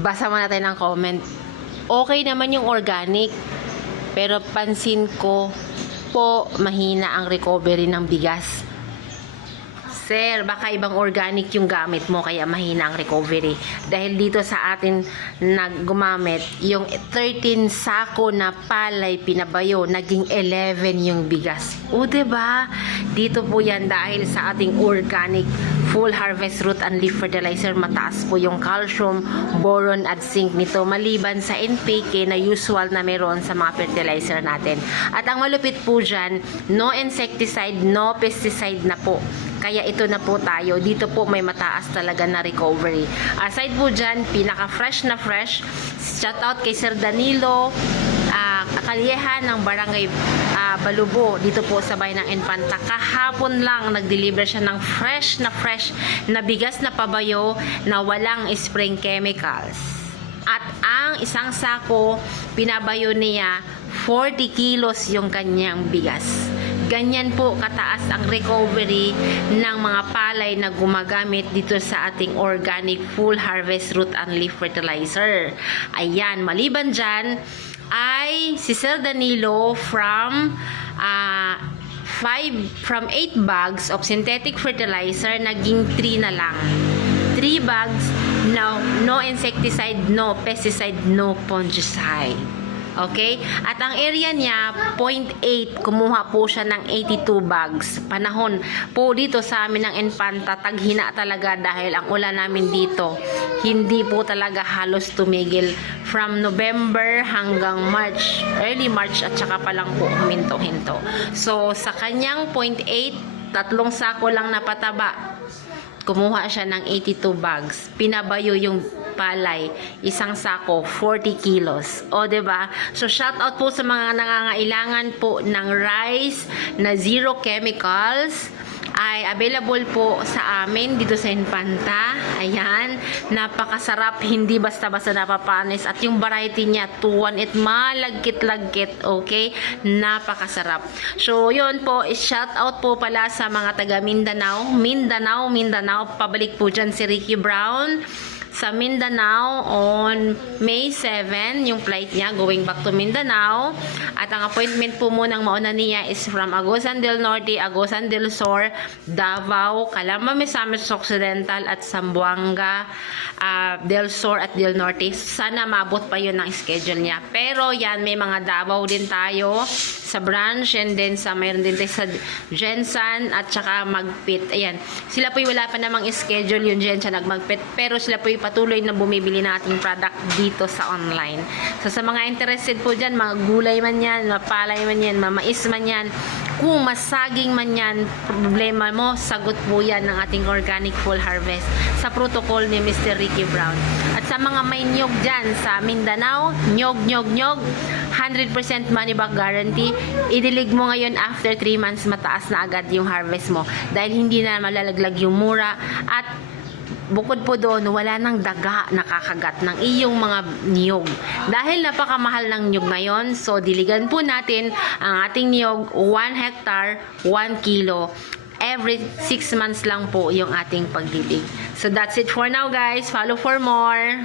basa muna tayo ng comment. Okay naman yung organic, pero pansin ko po mahina ang recovery ng bigas. Sir, baka ibang organic yung gamit mo kaya mahina ang recovery. Dahil dito sa atin gumamit, yung 13 sako na palay pinabayo, naging 11 yung bigas. O, diba? Dito po yan dahil sa ating organic full harvest root and leaf fertilizer, mataas po yung calcium, boron at zinc nito maliban sa NPK na usual na meron sa mga fertilizer natin. At ang malupit po dyan, no insecticide, no pesticide na po. Kaya ito na po tayo. Dito po may mataas talaga na recovery. Aside po dyan, pinaka-fresh na fresh. Shout out kay Sir Danilo, Kalyehan ng Barangay Balubo. Dito po sa bayan ng Infanta. Kahapon lang nag-deliver siya ng fresh na bigas na pabayo na walang spraying chemicals. At ang isang sako, pinabayo niya 40 kilos yung kanyang bigas. Ganyan po kataas ang recovery ng mga palay na gumagamit dito sa ating organic full harvest root and leaf fertilizer. Ayan, maliban dyan ay si Sir Danilo from 8 bags of synthetic fertilizer, naging 3 na lang. 3 bags, no insecticide, no pesticide, no fungicide. Okay? At ang area niya, 0.8, kumuha po siya ng 82 bags. Panahon po dito sa amin ng Infanta, taghina talaga dahil ang ulan namin dito, hindi po talaga halos tumigil from November hanggang March, early March at saka pa lang po huminto-hinto. So, sa kanyang 0.8, 3 sako lang na pataba, kumuha siya ng 82 bags. Pinabayo yung palay, isang sako, 40 kilos. O, diba? So, shout out po sa mga nangangailangan po ng rice na zero chemicals. Ay available po sa amin dito sa Infanta. Ayan, napakasarap, hindi basta-basta napapanis. At yung variety niya, 2-1 malagkit-lagkit. Okay? Napakasarap. So, yun po, shout out po pala sa mga taga Mindanao. Mindanao. Pabalik po dyan si Ricky Brown sa Mindanao on May 7, yung flight niya going back to Mindanao. At ang appointment po munang mauna niya is from Agusan del Norte, Agusan del Sur, Davao, Calamba, Misamis Occidental at Zamboanga del Sur at del Norte. Sana mabot pa yun ng schedule niya. Pero yan, may mga Davao din tayo sa branch, and then mayroon din tayo sa Jensan at saka Magpit. Ayan, sila po'y wala pa namang schedule yung Jensan at Magpit, pero sila po'y patuloy na bumibili ng ating product dito sa online. So sa mga interested po dyan, mga gulay man yan, mapalay man yan, mamais man yan, kung masaging man yan, problema mo, sagot po yan ng ating organic full harvest sa protocol ni Mr. Ricky Brown. At sa mga may nyog dyan sa Mindanao, nyog, 100% money back guarantee. Idilig mo ngayon after 3 months, mataas na agad yung harvest mo dahil hindi na malalaglag yung mura. At bukod po doon, wala nang daga nakakagat ng iyong mga niyog. Dahil napakamahal ng niyog ngayon, so diligan po natin ang ating niyog, 1 hectare, 1 kilo. Every 6 months lang po yung ating pagdilig. So that's it for now, guys. Follow for more.